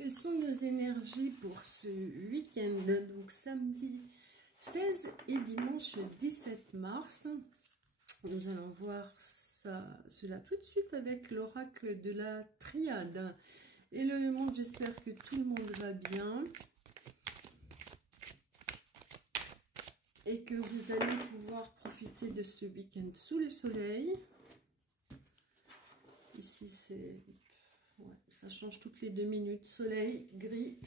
Quelles sont nos énergies pour ce week-end? Donc samedi 16 et dimanche 17 mars. Nous allons voir cela tout de suite avec l'oracle de la triade. Hello le monde, j'espère que tout le monde va bien. Et que vous allez pouvoir profiter de ce week-end sous le soleil. Ici c'est... Ouais, ça change toutes les 2 minutes. Soleil, gris.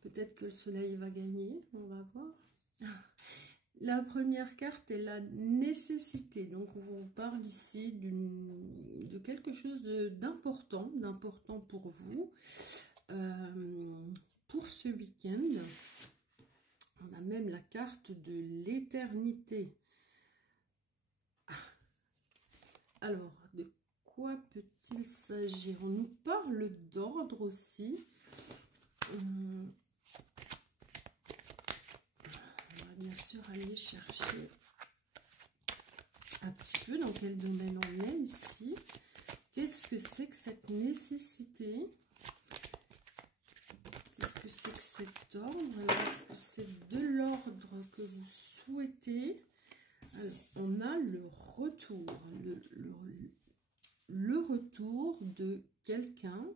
Peut-être que le soleil va gagner, on va voir. La première carte est la nécessité. Donc, on vous parle ici de quelque chose d'important pour vous, pour ce week-end. On a même la carte de l'éternité. Alors, de quoi peut-il s'agir? On nous parle d'ordre aussi. On va bien sûr aller chercher un petit peu dans quel domaine on est ici. Qu'est-ce que c'est que cette nécessité? Qu'est-ce que c'est que cet ordre? Est-ce que c'est de l'ordre que vous souhaitez? Alors, on a le retour. Le retour de quelqu'un,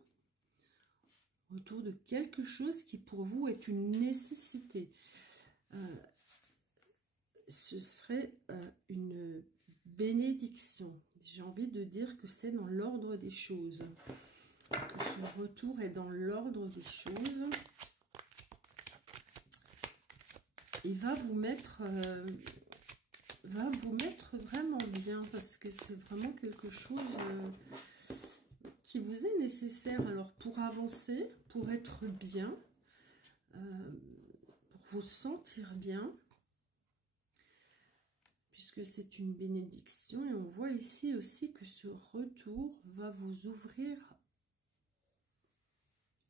retour de quelque chose qui pour vous est une nécessité. Ce serait une bénédiction. J'ai envie de dire que c'est dans l'ordre des choses. Que ce retour est dans l'ordre des choses. Et va vous mettre vraiment bien, parce que c'est vraiment quelque chose qui vous est nécessaire. Alors pour avancer, pour être bien, pour vous sentir bien, puisque c'est une bénédiction. Et on voit ici aussi que ce retour va vous ouvrir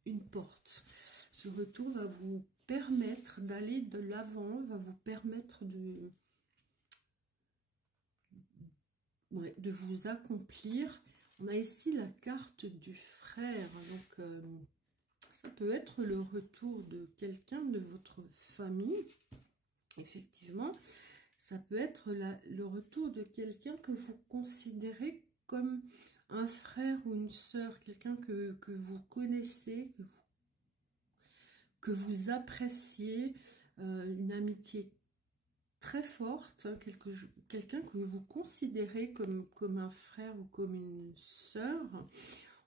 une porte. Ce retour va vous permettre d'aller de l'avant, va vous permettre de vous accomplir. On a ici la carte du frère. Donc, ça peut être le retour de quelqu'un de votre famille. Effectivement, ça peut être le retour de quelqu'un que vous considérez comme un frère ou une sœur, quelqu'un que vous connaissez, que vous appréciez, une amitié très forte, hein, quelqu'un que vous considérez comme un frère ou comme une sœur.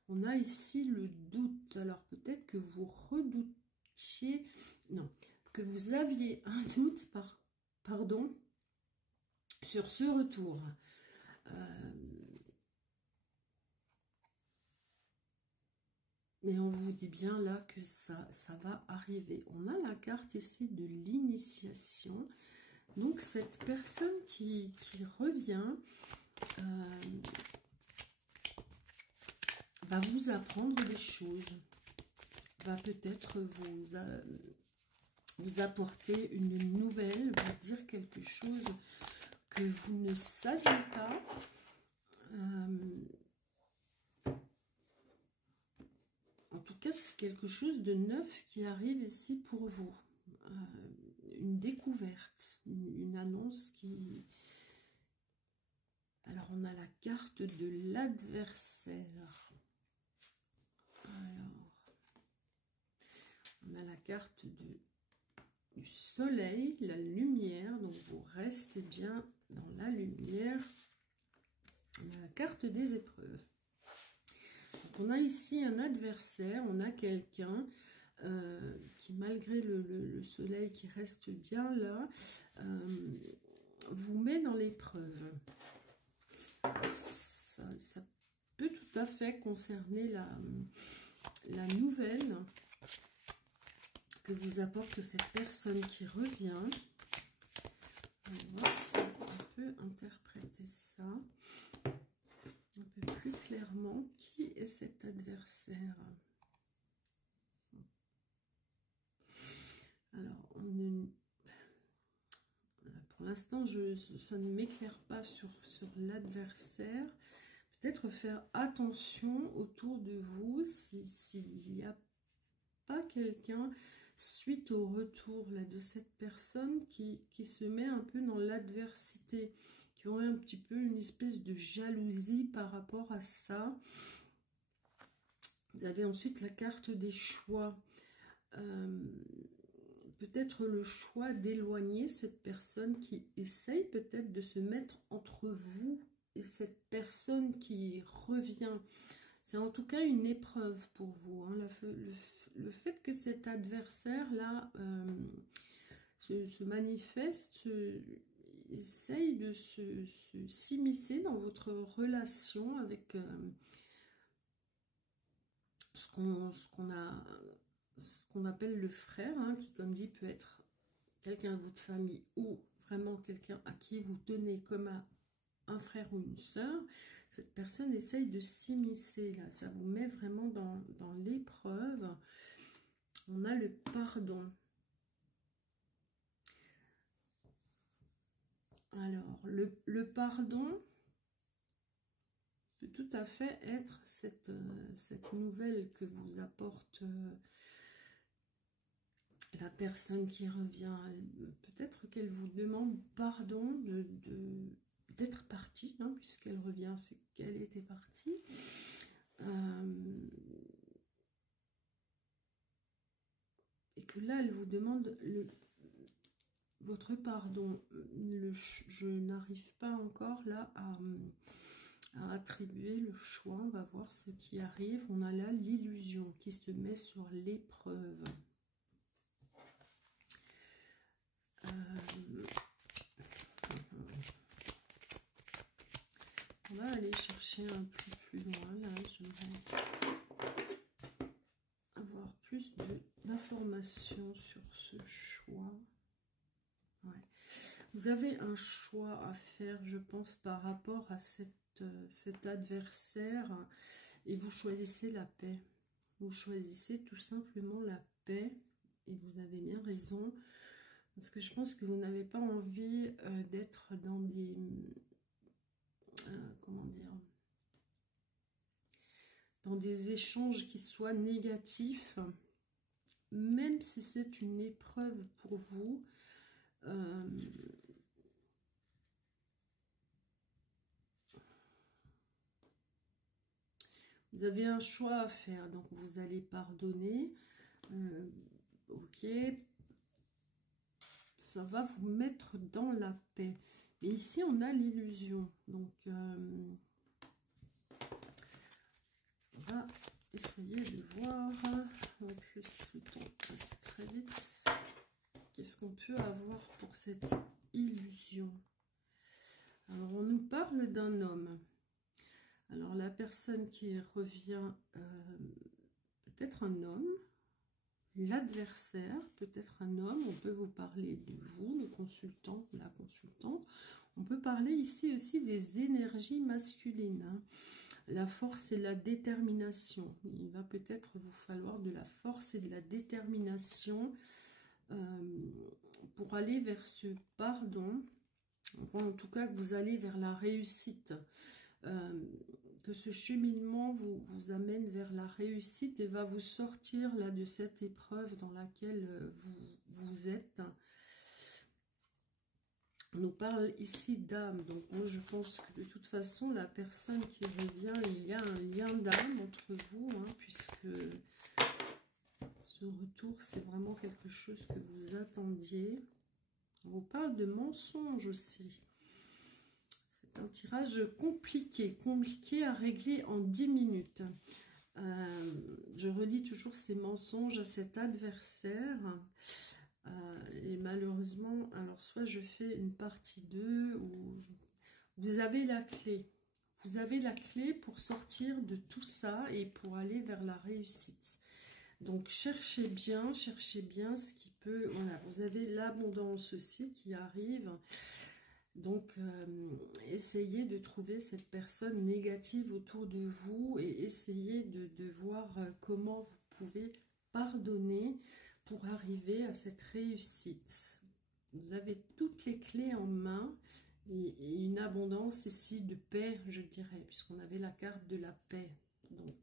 On a ici le doute. Alors peut-être que vous redoutiez, non, que vous aviez un doute, pardon, sur ce retour. Mais on vous dit bien là que ça va arriver. On a la carte ici de l'initiation. Donc cette personne qui revient va vous apprendre des choses, va peut-être vous apporter une nouvelle, vous dire quelque chose que vous ne saviez pas. En tout cas, c'est quelque chose de neuf qui arrive ici pour vous. Une découverte, une annonce qui... Alors, on a la carte de l'adversaire. Alors, on a la carte du soleil, la lumière. Donc, vous restez bien dans la lumière. On a la carte des épreuves. Donc, on a ici un adversaire, on a quelqu'un qui, malgré le soleil qui reste bien là, vous met dans l'épreuve. Ça peut tout à fait concerner la nouvelle que vous apporte cette personne qui revient. On va voir si on peut interpréter ça un peu plus clairement. Qui est cet adversaire? Alors, pour l'instant, ça ne m'éclaire pas sur l'adversaire. peut-être faire attention autour de vous s'il n'y a pas quelqu'un suite au retour là, de cette personne qui se met un peu dans l'adversité, qui aurait un petit peu une espèce de jalousie par rapport à ça. Vous avez ensuite la carte des choix. Peut-être le choix d'éloigner cette personne qui essaye peut-être de se mettre entre vous et cette personne qui revient. C'est en tout cas une épreuve pour vous. Hein. Le fait que cet adversaire-là se manifeste, essaye de s'immiscer dans votre relation avec ce qu'on appelle le frère, hein, qui, comme dit, peut être quelqu'un de votre famille ou vraiment quelqu'un à qui vous tenez comme un frère ou une sœur. Cette personne essaye de s'immiscer, là. Ça vous met vraiment dans l'épreuve. On a le pardon. Alors, le pardon peut tout à fait être cette nouvelle que vous apporte la personne qui revient. Peut-être qu'elle vous demande pardon d'être partie, hein, puisqu'elle revient, c'est qu'elle était partie. Et que là, elle vous demande votre pardon. Je n'arrive pas encore là à attribuer le choix. On va voir ce qui arrive. On a là l'illusion qui se met sur l'épreuve. On va aller chercher un peu plus loin. Là, j'aimerais avoir plus d'informations sur ce choix. Ouais. Vous avez un choix à faire, je pense, par rapport à cet adversaire, et vous choisissez la paix. Vous choisissez tout simplement la paix, et vous avez bien raison, parce que je pense que vous n'avez pas envie d'être dans des... comment dire, dans des échanges qui soient négatifs, même si c'est une épreuve pour vous. Vous avez un choix à faire, donc vous allez pardonner. Ok, ça va vous mettre dans la paix. Et ici, on a l'illusion. Donc, on va essayer de voir. En plus, le temps passe très vite. Qu'est-ce qu'on peut avoir pour cette illusion? Alors, on nous parle d'un homme. Alors, la personne qui revient, peut-être un homme. L'adversaire, peut-être un homme, on peut vous parler de vous, le consultant, la consultante. On peut parler ici aussi des énergies masculines, hein. La force et la détermination. Il va peut-être vous falloir de la force et de la détermination pour aller vers ce pardon. On voit en tout cas que vous allez vers la réussite. Que ce cheminement vous amène vers la réussite et va vous sortir là de cette épreuve dans laquelle vous êtes. On nous parle ici d'âme, donc moi je pense que de toute façon la personne qui revient, il y a un lien d'âme entre vous, hein, puisque ce retour c'est vraiment quelque chose que vous attendiez. On vous parle de mensonges aussi. Un tirage compliqué à régler en 10 minutes. Je relis toujours ces mensonges à cet adversaire. Et malheureusement, alors soit je fais une partie 2 ou vous avez la clé. Vous avez la clé pour sortir de tout ça et pour aller vers la réussite. Donc cherchez bien ce qui peut... Voilà, vous avez l'abondance aussi qui arrive. Donc, essayez de trouver cette personne négative autour de vous et essayez de voir comment vous pouvez pardonner pour arriver à cette réussite. Vous avez toutes les clés en main Et une abondance ici de paix, je dirais, puisqu'on avait la carte de la paix. Donc,